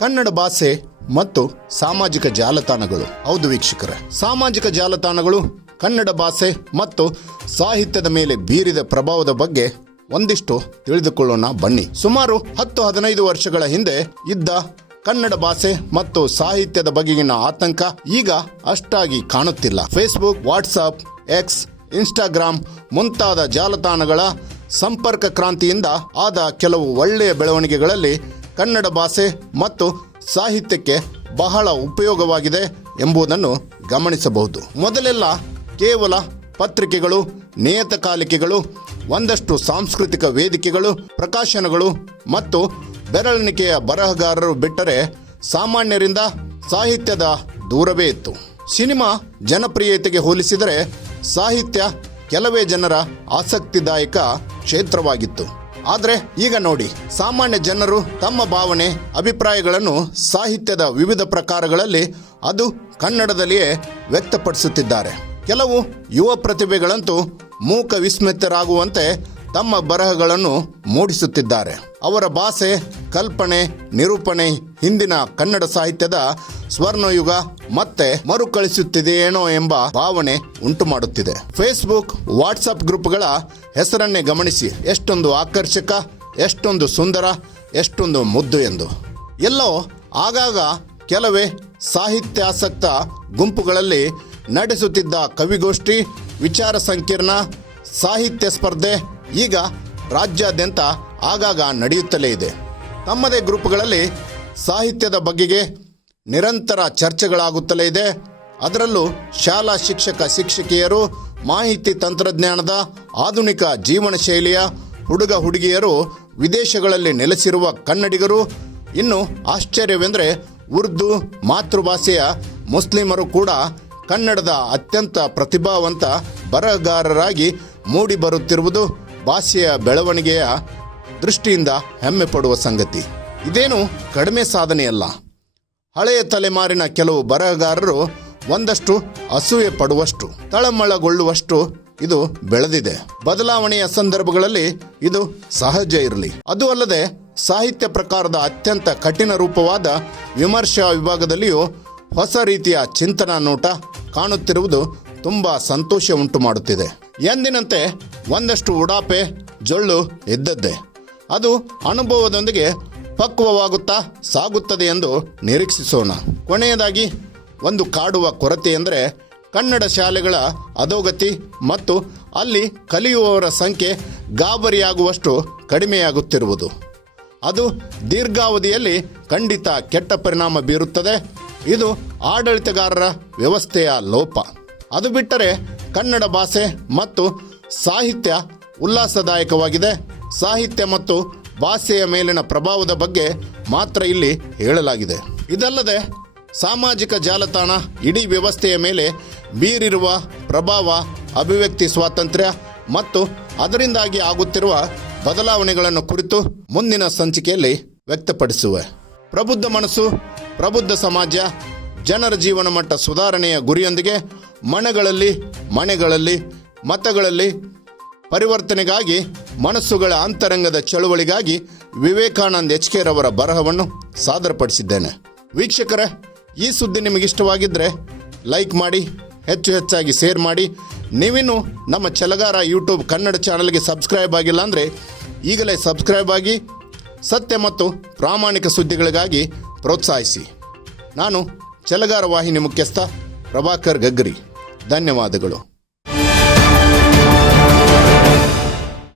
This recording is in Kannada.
ಕನ್ನಡ ಭಾಷೆ ಮತ್ತು ಸಾಮಾಜಿಕ ಜಾಲತಾಣಗಳು. ಹೌದು ವೀಕ್ಷಕರ. ಸಾಮಾಜಿಕ ಜಾಲತಾಣಗಳು ಕನ್ನಡ ಭಾಷೆ ಮತ್ತು ಸಾಹಿತ್ಯದ ಮೇಲೆ ಬೀರಿದ ಪ್ರಭಾವದ ಬಗ್ಗೆ ಒಂದಿಷ್ಟು ತಿಳಿದುಕೊಳ್ಳೋಣ ಬನ್ನಿ. ಸುಮಾರು ಹತ್ತು ಹದಿನೈದು ವರ್ಷಗಳ ಹಿಂದೆ ಇದ್ದ ಕನ್ನಡ ಭಾಷೆ ಮತ್ತು ಸಾಹಿತ್ಯದ ಬಗೆಗಿನ ಆತಂಕ ಈಗ ಅಷ್ಟಾಗಿ ಕಾಣುತ್ತಿಲ್ಲ. ಫೇಸ್ಬುಕ್ ವಾಟ್ಸಪ್ ಎಕ್ಸ್ ಇನ್ಸ್ಟಾಗ್ರಾಮ್ ಮುಂತಾದ ಜಾಲತಾಣಗಳ ಸಂಪರ್ಕ ಕ್ರಾಂತಿಯಿಂದ ಆದ ಕೆಲವು ಒಳ್ಳೆಯ ಬೆಳವಣಿಗೆಗಳಲ್ಲಿ ಕನ್ನಡ ಭಾಷೆ ಮತ್ತು ಸಾಹಿತ್ಯಕ್ಕೆ ಬಹಳ ಉಪಯೋಗವಾಗಿದೆ ಎಂಬುದನ್ನು ಗಮನಿಸಬಹುದು. ಮೊದಲೆಲ್ಲ ಕೇವಲ ಪತ್ರಿಕೆಗಳು, ನಿಯತಕಾಲಿಕೆಗಳು, ಒಂದಷ್ಟು ಸಾಂಸ್ಕೃತಿಕ ವೇದಿಕೆಗಳು, ಪ್ರಕಾಶನಗಳು ಮತ್ತು ಬೆರಳೆಣಿಕೆಯ ಬರಹಗಾರರು ಬಿಟ್ಟರೆ ಸಾಮಾನ್ಯರಿಂದ ಸಾಹಿತ್ಯದ ದೂರವೇ ಇತ್ತು. ಸಿನಿಮಾ ಜನಪ್ರಿಯತೆಗೆ ಹೋಲಿಸಿದರೆ ಸಾಹಿತ್ಯ ಕೆಲವೇ ಜನರ ಆಸಕ್ತಿದಾಯಕ ಕ್ಷೇತ್ರವಾಗಿತ್ತು. ಆದರೆ ಈಗ ನೋಡಿ, ಸಾಮಾನ್ಯ ಜನರು ತಮ್ಮ ಭಾವನೆ, ಅಭಿಪ್ರಾಯಗಳನ್ನು ಸಾಹಿತ್ಯದ ವಿವಿಧ ಪ್ರಕಾರಗಳಲ್ಲಿ ಅದು ಕನ್ನಡದಲ್ಲಿಯೇ ವ್ಯಕ್ತಪಡಿಸುತ್ತಿದ್ದಾರೆ. ಕೆಲವು ಯುವ ಪ್ರತಿಭೆಗಳಂತೂ ಮೂಕ ವಿಸ್ಮಿತರಾಗುವಂತೆ ತಮ್ಮ ಬರಹಗಳನ್ನು ಮೂಡಿಸುತ್ತಿದ್ದಾರೆ. ಅವರ ಭಾಷೆ ಕಲ್ಪನೆ, ನಿರೂಪಣೆ ಹಿಂದಿನ ಕನ್ನಡ ಸಾಹಿತ್ಯದ ಸ್ವರ್ಣಯುಗ ಮತ್ತೆ ಮರುಕಳಿಸುತ್ತಿದೆಯೇನೋ ಎಂಬ ಭಾವನೆ ಉಂಟು ಮಾಡುತ್ತಿದೆ ಫೇಸ್ಬುಕ್ ವಾಟ್ಸಪ್ ಗ್ರೂಪ್ಗಳ ಹೆಸರನ್ನೇ ಗಮನಿಸಿ. ಎಷ್ಟೊಂದು ಆಕರ್ಷಕ, ಎಷ್ಟೊಂದು ಸುಂದರ, ಎಷ್ಟೊಂದು ಮುದ್ದು ಎಂದು. ಎಲ್ಲೋ ಆಗಾಗ ಕೆಲವೇ ಸಾಹಿತ್ಯಾಸಕ್ತ ಗುಂಪುಗಳಲ್ಲಿ ನಡೆಸುತ್ತಿದ್ದ ಕವಿಗೋಷ್ಠಿ, ವಿಚಾರ ಸಂಕಿರಣ, ಸಾಹಿತ್ಯ ಸ್ಪರ್ಧೆ ಈಗ ರಾಜ್ಯಾದ್ಯಂತ ಆಗಾಗ ನಡೆಯುತ್ತಲೇ ಇದೆ. ತಮ್ಮದೇ ಗ್ರೂಪ್ಗಳಲ್ಲಿ ಸಾಹಿತ್ಯದ ಬಗೆಗೆ ನಿರಂತರ ಚರ್ಚೆಗಳಾಗುತ್ತಲೇ ಇದೆ. ಅದರಲ್ಲೂ ಶಾಲಾ ಶಿಕ್ಷಕ ಶಿಕ್ಷಕಿಯರು, ಮಾಹಿತಿ ತಂತ್ರಜ್ಞಾನದ ಆಧುನಿಕ ಜೀವನ ಶೈಲಿಯ ಹುಡುಗ ಹುಡುಗಿಯರು ವಿದೇಶಗಳಲ್ಲಿ ನೆಲೆಸಿರುವ ಕನ್ನಡಿಗರು, ಇನ್ನು ಆಶ್ಚರ್ಯವೆಂದರೆ ಉರ್ದು ಮಾತೃಭಾಷೆಯ ಮುಸ್ಲಿಮರು ಕೂಡ ಕನ್ನಡದ ಅತ್ಯಂತ ಪ್ರತಿಭಾವಂತ ಬರಹಗಾರರಾಗಿ ಮೂಡಿ ಬರುತ್ತಿರುವುದು ಭಾಷೆಯ ಬೆಳವಣಿಗೆಯ ದೃಷ್ಟಿಯಿಂದ ಹೆಮ್ಮೆ ಪಡುವ ಸಂಗತಿ. ಇದೇನು ಕಡಿಮೆ ಸಾಧನೆಯಲ್ಲ. ಹಳೆಯ ತಲೆಮಾರಿನ ಕೆಲವು ಬರಹಗಾರರು ಒಂದಷ್ಟು ಅಸೂಯೆ ಪಡುವಷ್ಟು, ತಳಮಳಗೊಳ್ಳುವಷ್ಟು ಇದು ಬೆಳೆದಿದೆ. ಬದಲಾವಣೆಯ ಸಂದರ್ಭಗಳಲ್ಲಿ ಇದು ಸಹಜ ಇರಲಿ. ಅದು ಅಲ್ಲದೆ ಸಾಹಿತ್ಯ ಪ್ರಕಾರದ ಅತ್ಯಂತ ಕಠಿಣ ರೂಪವಾದ ವಿಮರ್ಶಾ ವಿಭಾಗದಲ್ಲಿಯೂ ಹೊಸ ರೀತಿಯ ಚಿಂತನಾ ನೋಟ ಕಾಣುತ್ತಿರುವುದು ತುಂಬ ಸಂತೋಷ ಉಂಟು ಮಾಡುತ್ತಿದೆ. ಎಂದಿನಂತೆ ಒಂದಷ್ಟು ಉಡಾಪೆ ಜೊಳ್ಳು ಇದ್ದದ್ದೇ ಅದು ಅನುಭವದೊಂದಿಗೆ ಪಕ್ವವಾಗುತ್ತಾ ಸಾಗುತ್ತದೆ ಎಂದು ನಿರೀಕ್ಷಿಸೋಣ. ಕೊನೆಯದಾಗಿ, ಒಂದು ಕಾಡುವ ಕೊರತೆ ಎಂದರೆ ಕನ್ನಡ ಶಾಲೆಗಳ ಅಧೋಗತಿ ಮತ್ತು ಅಲ್ಲಿ ಕಲಿಯುವವರ ಸಂಖ್ಯೆ ಗಾಬರಿಯಾಗುವಷ್ಟು ಕಡಿಮೆಯಾಗುತ್ತಿರುವುದು. ಅದು ದೀರ್ಘಾವಧಿಯಲ್ಲಿ ಖಂಡಿತ ಕೆಟ್ಟ ಪರಿಣಾಮ ಬೀರುತ್ತದೆ. ಇದು ಆಡಳಿತಗಾರರ ವ್ಯವಸ್ಥೆಯ ಲೋಪ. ಅದು ಬಿಟ್ಟರೆ ಕನ್ನಡ ಭಾಷೆ ಮತ್ತು ಸಾಹಿತ್ಯ ಉಲ್ಲಾಸದಾಯಕವಾಗಿದೆ. ಸಾಹಿತ್ಯ ಮತ್ತು ಭಾಷೆಯ ಮೇಲಿನ ಪ್ರಭಾವದ ಬಗ್ಗೆ ಮಾತ್ರ ಇಲ್ಲಿ ಹೇಳಲಾಗಿದೆ. ಇದಲ್ಲದೆ, ಸಾಮಾಜಿಕ ಜಾಲತಾಣ ಇಡೀ ವ್ಯವಸ್ಥೆಯ ಮೇಲೆ ಬೀರಿರುವ ಪ್ರಭಾವ, ಅಭಿವ್ಯಕ್ತಿ, ಸ್ವಾತಂತ್ರ್ಯ ಮತ್ತು ಅದರಿಂದಾಗಿ ಆಗುತ್ತಿರುವ ಬದಲಾವಣೆಗಳನ್ನು ಕುರಿತು ಮುಂದಿನ ಸಂಚಿಕೆಯಲ್ಲಿ ವ್ಯಕ್ತಪಡಿಸುವೆ. ಪ್ರಬುದ್ಧ ಮನಸ್ಸು, ಪ್ರಬುದ್ಧ ಸಮಾಜ, ಜನರ ಜೀವನ ಮಟ್ಟ ಸುಧಾರಣೆಯ ಗುರಿಯೊಂದಿಗೆ ಮನೆಗಳಲ್ಲಿ ಮನೆಗಳಲ್ಲಿ ಮತಗಳಲ್ಲಿ ಪರಿವರ್ತನೆಗಾಗಿ, ಮನಸ್ಸುಗಳ ಅಂತರಂಗದ ಚಳುವಳಿಗಾಗಿ ವಿವೇಕಾನಂದ್ ಎಚ್ ಕೆ ರವರ ಬರಹವನ್ನು ಸಾದರಪಡಿಸಿದ್ದೇನೆ. ವೀಕ್ಷಕರ, ಈ ಸುದ್ದಿ ನಿಮಗಿಷ್ಟವಾಗಿದ್ದರೆ ಲೈಕ್ ಮಾಡಿ, ಹೆಚ್ಚು ಹೆಚ್ಚಾಗಿ ಶೇರ್ ಮಾಡಿ. ನೀವಿನ್ನೂ ನಮ್ಮ ಚಲಗಾರ ಯೂಟ್ಯೂಬ್ ಕನ್ನಡ ಚಾನಲ್ಗೆ ಸಬ್ಸ್ಕ್ರೈಬ್ ಆಗಿಲ್ಲ ಅಂದರೆ ಈಗಲೇ ಸಬ್ಸ್ಕ್ರೈಬ್ ಆಗಿ, ಸತ್ಯ ಮತ್ತು ಪ್ರಾಮಾಣಿಕ ಸುದ್ದಿಗಳಿಗಾಗಿ ಪ್ರೋತ್ಸಾಹಿಸಿ. ನಾನು ಚಲಗಾರ ವಾಹಿನಿ ಮುಖ್ಯಸ್ಥ ಪ್ರಭಾಕರ್ ಗಗ್ರಿ. ಧನ್ಯವಾದಗಳು.